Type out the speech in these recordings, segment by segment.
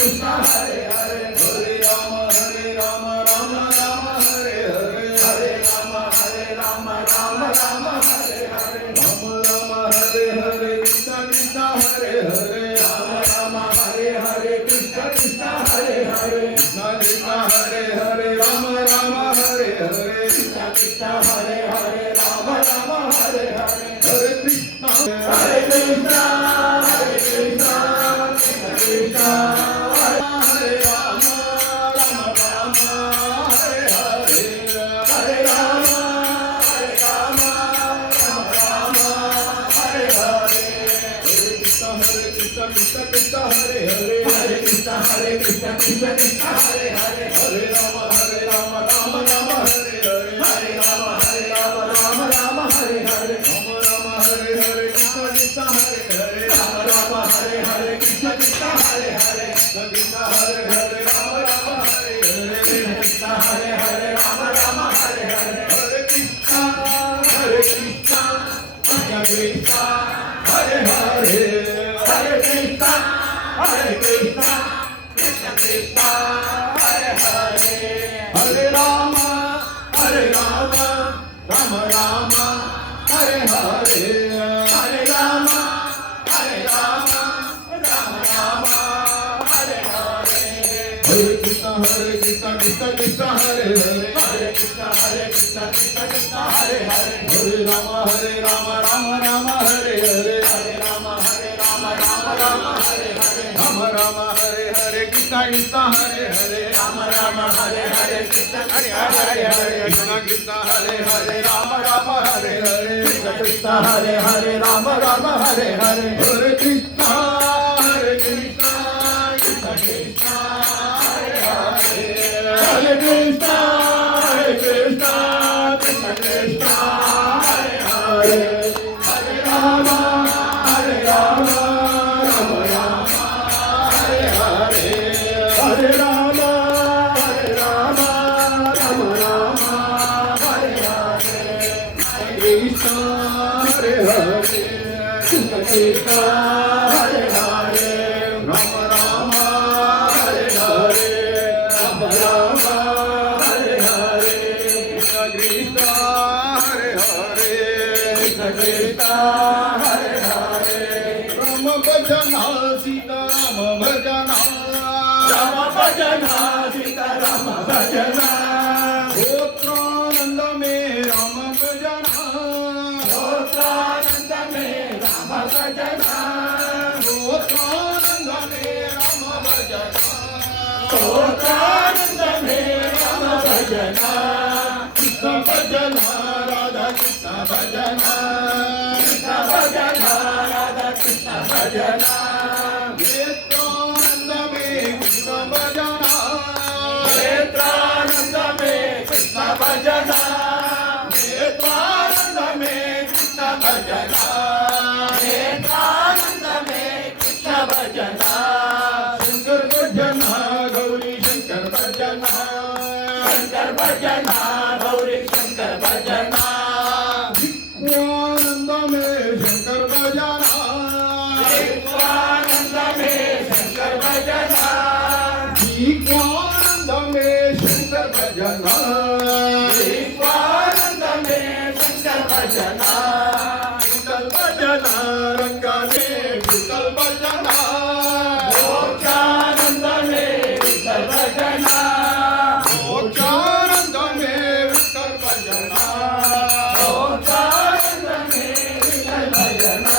Krishna Hare Hare Hare Rama Rama Rama Hare Hare Hare Rama Rama Rama Hare Hare Rama Rama Hare Hare Krishna Krishna Hare Hare Rama Rama Hare Hare Krishna Krishna Hare Hare Krishna Krishna Hare Hare Rama Rama Hare Hare Krishna Krishna Hare Hare Rama Rama Hare Hare Hare Krishna Hare Krishna Hare Krishna Krishna Krishna Hare Rama Rama Rama Hare Hare Hare Rama Rama Rama Hare Hare Hare Krishna Krishna Krishna Hare Hare Hare Krishna Krishna Krishna Hare Hare Hare Rama Rama Rama Hare Hare Hare Rama Rama Rama Hare Hare Rama Rama Hare Hare Krishna Krishna Hare Hare Rama Rama Hare Hare Krishna Krishna Hare Hare Krishna Hare Hare Rama Rama Hare Hare Krishna Hare Hare Rama Rama Hare Hare Hare Krishna Krishna Krishna Hare Hare Hare Krishna Krishna Krishna Hare Hare Hare Rama Rama Rama Hare Hare Hare Rama Rama Rama Hare Hare Hare Krishna Krishna Krishna Hare Hare Hare Krishna Krishna Krishna Hare Hare Hare Rama Rama Rama Hare Hare Hare Rama Rama Hare Hare Rama Rama Hare Hare Krishna Krishna Hare Hare Rama Rama Hare Hare Krishna Krishna Hare Hare Krishna Krishna Hare Hare Rama Rama Hare Hare Krishna Krishna Hare Hare Rama Rama Hare Hare Hare Krishna Krishna Krishna Hare Hare Hare Krishna Krishna Krishna Hare Hare Hare Rama Rama Hare Hare Hare Rama Rama Hare Hare Hare Krishna Hare Hare Krishna Krishna Hare Hare Rama Rama Hare Hare Rama Rama Hare Hare Krishna Krishna Hare Hare Krishna Krishna Hare Hare Rama Bhajana Sita Rama Bhajana Rama Bhajana Sita Rama Bhajana Gotrananda me Rama Bhajana Gotrananda me Rama Bhajana Gotrananda me Rama Bhajana Gotrananda me Rama Bhajana Krishna Bhajana Radha Krishna Bhajana Krishna Bhajana Radha Krishna Bhajana Gotrananda me Krishna Bhajana Gotrananda me Krishna Bhajana Gotrananda me Krishna Bhajana Gotrananda me Krishna Bhajana Shankar Bhajana Gauri Shankar Bhajana Shankar Bhajana Gauri Shankar Bhajana Nityananda me Shankar Bhajana Nityananda me Shankar Bhajana Nityananda me Shankar Bhajana Nityananda me Shankar Bhajana Vital Bhajana Ranga me Vital Bhajana Mokshananda me Vital Bhajana Mokshananda me Vital Bhajana Mokshananda me Vital Bhajana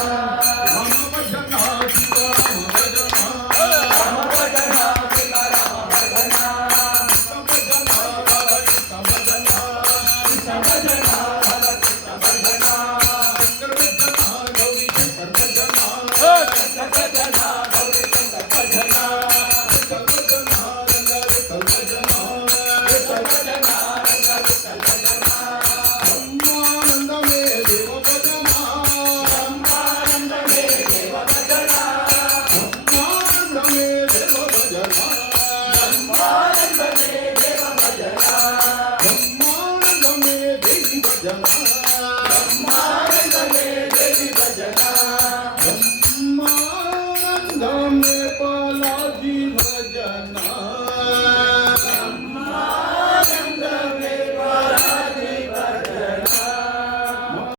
Rama Bhajana Sita Rama Bhajana Rama Bhajana Sita Rama Bhajana Krishna Bhajana Radha Krishna Bhajana Krishna Bhajana Radha Krishna Bhajana Shankar Bhajana Gauri Shankar Bhajana Shankar Bhajana Gauri Shankar Bhajana Vital Bhajana Ranga Vital Bhajana Vital Bhajana Ranga Vital Bhajana Brahmananda me Deva Bhajana Brahmananda me Deva Bhajana Brahmananda me Deva Bhajana Brahmananda me Deva Bhajana Brahmananda me Devi Bhajana Brahmananda me Devi Bhajana Brahmananda me Pal लाजी भजना